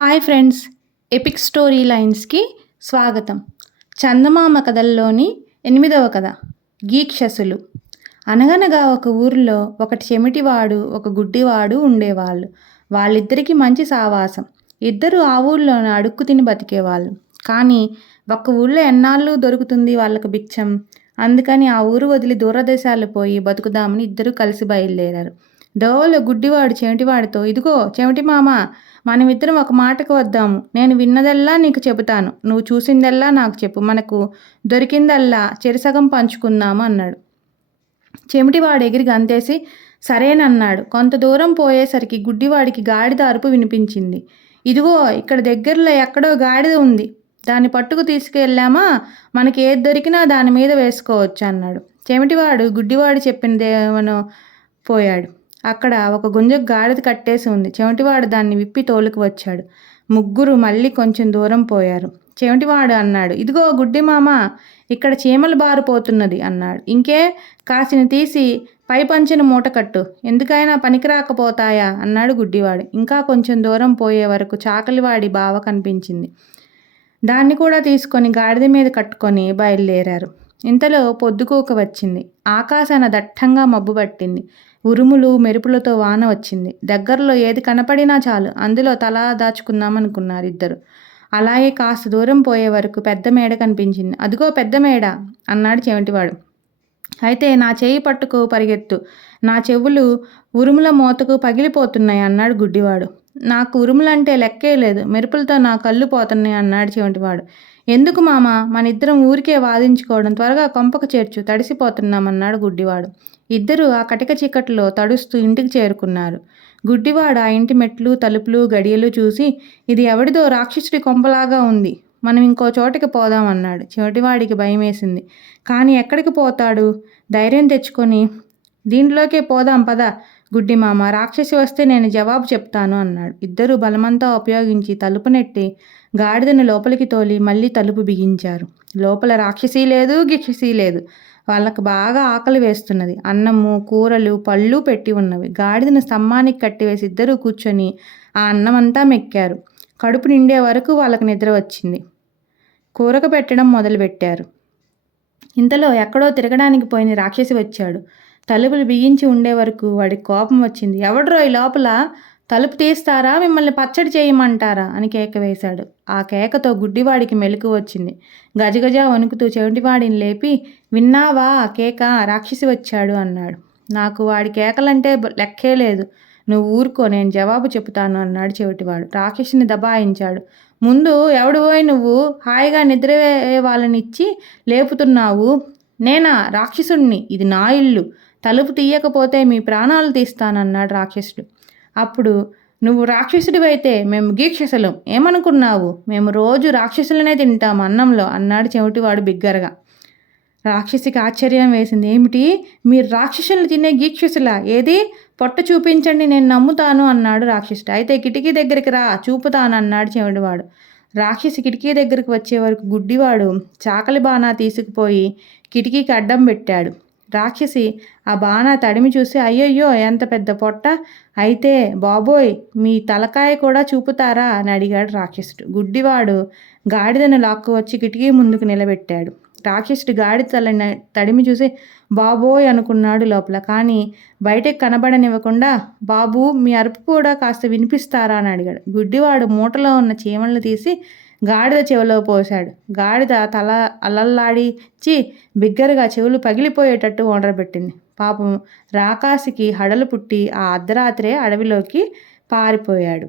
Hi friends, epic story లైన్స్కి స్వాగతం. చందమామ కథల్లోని 8వ కథ గీక్షసులు. అనగనగా ఒక ఊరిలో ఒకటి చెమిటివాడు ఒక గుడ్డివాడు ఉండేవాళ్ళు. వాళ్ళిద్దరికీ మంచి సావాసం. ఇద్దరు ఆ ఊళ్ళోనే అడుక్కు తిని బతికేవాళ్ళు. కానీ ఒక్క ఊళ్ళో ఎన్నాళ్ళు దొరుకుతుంది వాళ్ళకు భిక్షం. అందుకని ఆ ఊరు వదిలి దూరదేశాలు పోయి బతుకుదామని ఇద్దరూ కలిసి బయలుదేరారు. దోవలో గుడ్డివాడు చెమిటివాడితో, ఇదిగో చెమిటి మామ, మనమిద్దరం ఒక మాటకు వద్దాము. నేను విన్నదల్లా నీకు చెబుతాను, నువ్వు చూసిందల్లా నాకు చెప్పు. మనకు దొరికిందల్లా చెరిసగం పంచుకుందాము అన్నాడు. చెమిటివాడు ఎగిరి గంతేసి సరేనన్నాడు. కొంత దూరం పోయేసరికి గుడ్డివాడికి గాడిద అరుపు వినిపించింది. ఇదిగో ఇక్కడ దగ్గరలో ఎక్కడో గాడిద ఉంది, దాన్ని పట్టుకు తీసుకెళ్ళామా మనకి ఏది దొరికినా దాని మీద వేసుకోవచ్చు అన్నాడు. చెమిటివాడు గుడ్డివాడు చెప్పినదేమనో పోయాడు. అక్కడ ఒక గుంజకు గాడిద కట్టేసి ఉంది. చెవిటివాడు దాన్ని విప్పి తోలుకు వచ్చాడు. ముగ్గురు మళ్ళీ కొంచెం దూరం పోయారు. చెవిటివాడు అన్నాడు, ఇదిగో గుడ్డి మామ, ఇక్కడ చీమలు బారిపోతున్నది అన్నాడు. ఇంకే, కాసిని తీసి పై పంచిన మూట కట్టు, ఎందుకైనా పనికిరాకపోతాయా అన్నాడు గుడ్డివాడు. ఇంకా కొంచెం దూరం పోయే వరకు చాకలివాడి బావ కనిపించింది. దాన్ని కూడా తీసుకొని గాడిద మీద కట్టుకొని బయలుదేరారు. ఇంతలో పొద్దుకూక వచ్చింది. ఆకాశాన దట్టంగా మబ్బు పట్టింది. ఉరుములు మెరుపులతో వాన వచ్చింది. దగ్గరలో ఏది కనపడినా చాలు అందులో తల దాచుకుందామనుకున్నారు ఇద్దరు. అలాగే కాస్త దూరం పోయే వరకు పెద్ద మేడ కనిపించింది. అదిగో పెద్ద మేడ అన్నాడు చెవిటివాడు. అయితే నా చేయి పట్టుకు పరిగెత్తు, నా చెవులు ఉరుముల మోతకు పగిలిపోతున్నాయి అన్నాడు గుడ్డివాడు. నాకు ఉరుములంటే లెక్కే లేదు, మెరుపులతో నా కళ్ళు పోతున్నాయి అన్నాడు చెవిటివాడు. ఎందుకు మామ, మన ఇద్దరం ఊరికే వాదించుకోవడం, త్వరగా కొంపకు చేర్చు, తడిసిపోతున్నామన్నాడు గుడ్డివాడు. ఇద్దరు ఆ కటిక చీకట్లో తడుస్తూ ఇంటికి చేరుకున్నారు. గుడ్డివాడు ఆ ఇంటి మెట్లు, తలుపులు, గడియలు చూసి, ఇది ఎవడిదో రాక్షసుడి కొంపలాగా ఉంది, మనం ఇంకో చోటికి పోదామన్నాడు. చెవిటివాడికి భయం వేసింది. కానీ ఎక్కడికి పోతాడు? ధైర్యం తెచ్చుకొని, దీంట్లోకే పోదాం పద గుడ్డి మామ, రాక్షసి వస్తే నేను జవాబు చెప్తాను అన్నాడు. ఇద్దరు బలమంతా ఉపయోగించి తలుపు నెట్టి గాడిదను లోపలికి తోలి మళ్ళీ తలుపు బిగించారు. లోపల రాక్షసి లేదు, గిక్షసి లేదు. వాళ్ళకు బాగా ఆకలి వేస్తున్నది. అన్నము, కూరలు, పళ్ళు పెట్టి ఉన్నవి. గాడిదను స్తంభానికి కట్టివేసి ఇద్దరూ కూర్చొని ఆ అన్నమంతా మెక్కారు. కడుపు నిండే వరకు వాళ్ళకు నిద్ర వచ్చింది. కూరక పెట్టడం మొదలుపెట్టారు. ఇంతలో ఎక్కడో తిరగడానికి పోయిన రాక్షసి వచ్చాడు. తలుపులు బిగించి ఉండే వరకు వాడికి కోపం వచ్చింది. ఎవడ్రో ఈ లోపల, తలుపు తీస్తారా, మిమ్మల్ని పచ్చడి చేయమంటారా అని కేక వేశాడు. ఆ కేకతో గుడ్డివాడికి మెలకు వచ్చింది. గజగజ వణుకుతూ చెవిటివాడిని లేపి, విన్నావా ఆ కేక, రాక్షసి వచ్చాడు అన్నాడు. నాకు వాడి కేకలంటే లెక్కే లేదు, నువ్వు ఊరుకో, నేను జవాబు చెబుతాను అన్నాడు చెవిటివాడు. రాక్షసిని దబాయించాడు. ముందు ఎవడు పోయి నువ్వు హాయిగా నిద్రవే వాళ్ళనిచ్చి లేపుతున్నావు? నేనా రాక్షసుణ్ణి, ఇది నా ఇల్లు, తలుపు తీయకపోతే మీ ప్రాణాలు తీస్తానన్నాడు రాక్షసుడు. అప్పుడు నువ్వు రాక్షసుడివైతే మేము గీక్షసులం ఏమనుకున్నావు, మేము రోజు రాక్షసులనే తింటాం అన్నంలో అన్నాడు చెవిటివాడు బిగ్గరగా. రాక్షసికి ఆశ్చర్యం వేసింది. ఏమిటి, మీరు రాక్షసులను తినే గీక్షసులా? ఏది పొట్ట చూపించండి, నేను నమ్ముతాను అన్నాడు రాక్షసుడు. అయితే కిటికీ దగ్గరికి రా, చూపుతాను అన్నాడు చెవిటివాడు. రాక్షసి కిటికీ దగ్గరికి వచ్చే వరకు గుడ్డివాడు చాకలి బాణా తీసుకుపోయి కిటికీకి అడ్డం పెట్టాడు. రాక్షసి ఆ బాణా తడిమి చూసి, అయ్యయ్యో ఎంత పెద్ద పొట్ట, అయితే బాబోయ్ మీ తలకాయ కూడా చూపుతారా అని అడిగాడు రాక్షసుడు. గుడ్డివాడు గాడిదను లాక్కు వచ్చి కిటికీ ముందుకు నిలబెట్టాడు. రాక్షసుడు గాడి తడిమి చూసి బాబోయ్ అనుకున్నాడు లోపల. కానీ బయటకు కనబడనివ్వకుండా, బాబు మీ అరుపు కూడా కాస్త వినిపిస్తారా అని అడిగాడు. గుడ్డివాడు మూటలో ఉన్న చీమలను తీసి గాడిద చెవిలో పోశాడు. గాడిద తల అల్లల్లాడిచి బిగ్గరగా చెవులు పగిలిపోయేటట్టు ఓండ్రబెట్టింది. పాపం రాకాసికి హడలు పుట్టి ఆ అర్ధరాత్రే అడవిలోకి పారిపోయాడు.